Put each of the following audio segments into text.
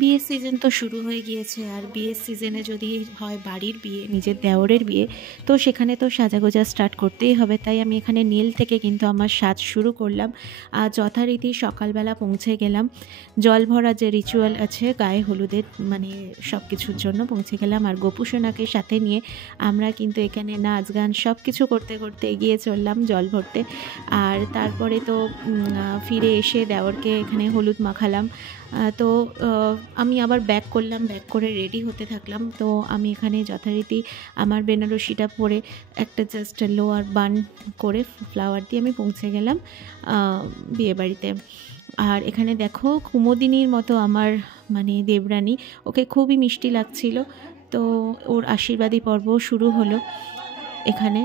বিয়ের সিজন তো শুরু হয়ে গিয়েছে, আর বিয়ের সিজনে যদি হয় বাড়ির বিয়ে, নিজের দেওরের বিয়ে, তো সেখানে তো সাজাগোজা স্টার্ট করতেই হবে। তাই আমি এখানে নীল থেকে কিন্তু আমার সাজ শুরু করলাম। আর যথারীতি সকালবেলা পৌঁছে গেলাম, জল ভরা যে রিচুয়াল আছে গায়ে হলুদের মানে সব কিছুর জন্য পৌঁছে গেলাম। আর গোপুসোনাকে সাথে নিয়ে আমরা কিন্তু এখানে নাচ গান সব কিছু করতে করতে এগিয়ে চললাম জল ভরতে। আর তারপরে তো ফিরে এসে দেওরকে এখানে হলুদ মাখালাম। তো আমি আবার ব্যাক করলাম, ব্যাক করে রেডি হতে থাকলাম। তো আমি এখানে যথারীতি আমার বেনারসিটা পরে একটা জাস্ট লোয়ার বান করে ফ্লাওয়ার দিয়ে আমি পৌঁছে গেলাম বিয়েবাড়িতে। আর এখানে দেখো কুমোদিনীর মতো আমার মানে দেবরানী, ওকে খুবই মিষ্টি লাগছিল। তো ওর আশীর্বাদী পর্ব শুরু হলো এখানে।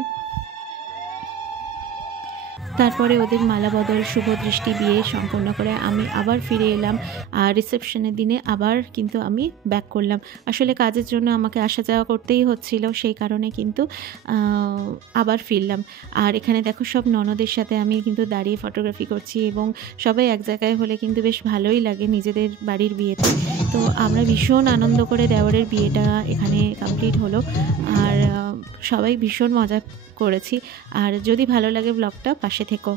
তারপরে ওদের মালা বদল শুভ দৃষ্টি বিয়ে সম্পন্ন করে আমি আবার ফিরে এলাম। আর রিসেপশনের দিনে আবার কিন্তু আমি ব্যাক করলাম। আসলে কাজের জন্য আমাকে আসা যাওয়া করতেই হচ্ছিল, সেই কারণে কিন্তু আবার ফিরলাম। আর এখানে দেখো সব ননদের সাথে আমি কিন্তু দাঁড়িয়ে ফটোগ্রাফি করছি, এবং সবাই এক জায়গায় হলে কিন্তু বেশ ভালোই লাগে নিজেদের বাড়ির বিয়েতে। তো আমরা ভীষণ আনন্দ করে দেওরের বিয়েটা এখানে কমপ্লিট হলো। আর সবাই ভীষণ মজা করেছি। আর যদি ভালো লাগে ব্লগটা পাশে থেকো।